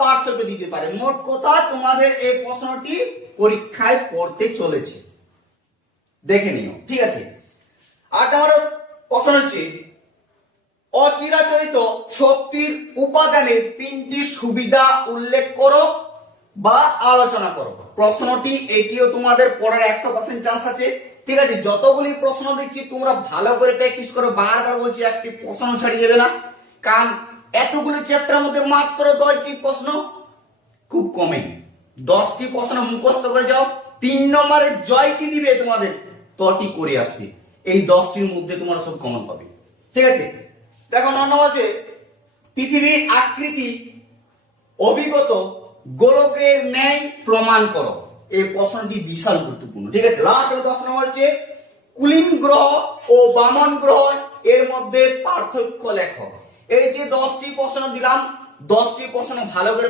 পার্থক্য দিতে পারে। মোট কথা তোমাদের এই প্রশ্নটি পরীক্ষায় পড়তে চলেছে, দেখে নিও, ঠিক আছে। 8 নম্বর প্রশ্ন হচ্ছে অচিরাচরিত শক্তির উপাদানের 3টি সুবিধা উল্লেখ করো বা আলোচনা করো। প্রশ্নটি এটিও তোমাদের পড়ার 100% চান্স আছে, ঠিক আছে। যতগুলি প্রশ্ন দিচ্ছি তোমরা ভালো করে প্র্যাকটিস করো, বারবার বলছি একটি প্রশ্ন ছাড়িয়ে যাবে না, কারণ এতগুলো চ্যাপ্টারের মধ্যে মাত্র 10টি প্রশ্ন, খুব কমে 10টি প্রশ্ন মুখস্থ করে যাও। 3 নম্বরে জয়টি দিবে তোমাদের তটি করে আসবে, এই 10টির মধ্যে তোমরা সব কমন পাবে, ঠিক আছে। দেখো 9 নম্বর আছে পৃথিবীর আকৃতি অভিগত গোলকের ন্যায় প্রমাণ করো। এই প্রশ্নটি বিশাল গুরুত্বপূর্ণ, ঠিক আছে। লাস্ট 10 নম্বর হচ্ছে কুলিন গ্রহ ও বামন গ্রহ এর মধ্যে পার্থক্য লেখো। এই যে 10টি প্রশ্ন দিলাম, 10টি প্রশ্ন ভালো করে